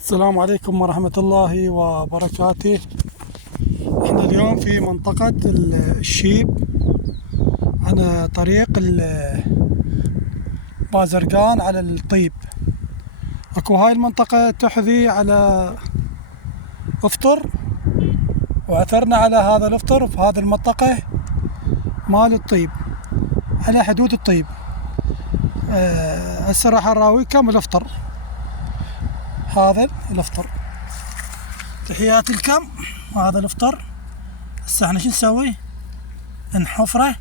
السلام عليكم ورحمة الله وبركاته. احنا اليوم في منطقة الشيب على طريق بازرقان على الطيب. اكو هاي المنطقة تحذي على افطر، وعثرنا على هذا الافطر في هذه المنطقة مال الطيب على حدود الطيب. هسه راح اراويكم الافطر. هذا الافطر، تحياتي لكم. هذا الافطر. هسه احنا شو نسوي؟ نحفره.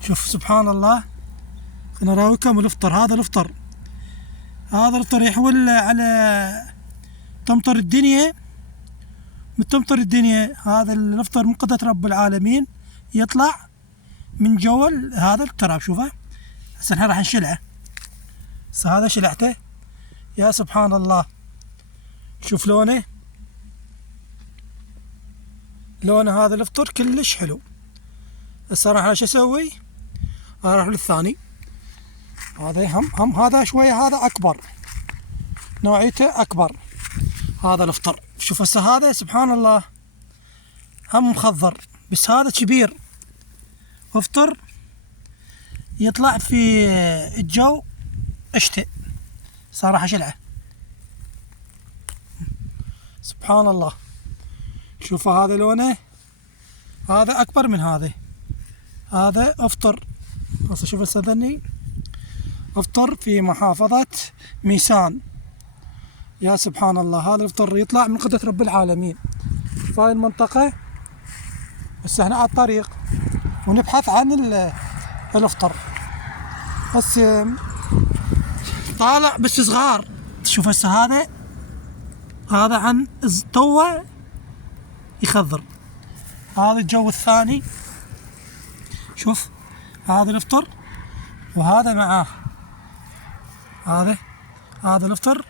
شوف سبحان الله، خلنا نراويكم الافطر. هذا الافطر يحول على تمطر الدنيا. من تمطر الدنيا هذا الافطر من قدرة رب العالمين يطلع من جو هذا التراب. شوفه هسه احنا راح نشلعه. هسه هذا شلعته، يا سبحان الله. شوف لونه هذا الافطر كلش حلو. هسه راح شو اسوي؟ اروح للثاني. هذا هم هذا شويه، هذا اكبر، نوعيته اكبر هذا الافطر. شوف هسه هذا سبحان الله هم مخضر، بس هذا كبير. افطر يطلع في الجو اشتاء. صار راح اشلعه. سبحان الله. شوفوا هذا لونه، هذا اكبر من هذا. هذا افطر. هسه شوف هسه افطر في محافظة ميسان. يا سبحان الله، هذا الافطر يطلع من قدرة رب العالمين في هاي المنطقة. هسه احنا على الطريق ونبحث عن الافطر. بس طالع بس صغار. شوف هسه هذا عن توه يخضر. هذا الجو الثاني. شوف هذا الافطر وهذا معاه. هذا الافطر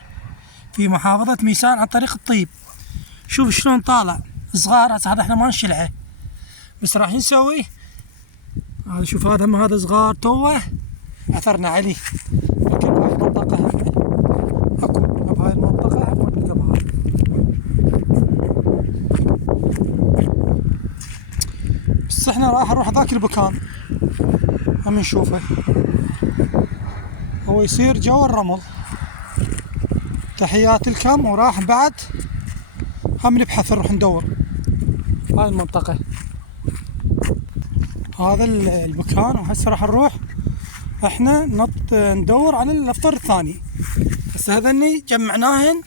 في محافظة ميسان عن طريق الطيب. شوف شلون طالع صغار. هذا احنا ما نشلعه، بس راح نسوي هذا. شوف هذا صغار توه عثرنا عليه. لكن بهاي المنطقة اكو، بهاي المنطقة هم نلقى بهاي. بس احنا راح نروح ذاك المكان هم نشوفه. هو يصير جو الرمل. تحياتي لكم. وراح بعد هم نبحث، نروح ندور هاي المنطقة، هذا المكان. وهسه راح نروح احنا ندور على الافطار الثاني. هسه هذني جمعناهن.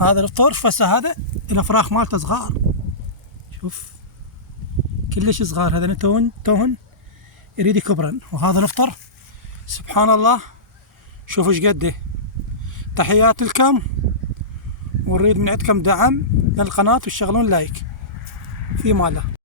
هذا الافطار. شوف هسه هذا الافراخ مالته صغار. شوف كلش صغار. هذا توهن يريد يكبرن. وهذا الافطر سبحان الله. شوفوا ايش قده. تحياتي لكم، ونريد من عندكم دعم للقناة وتشغلون لايك في ماله.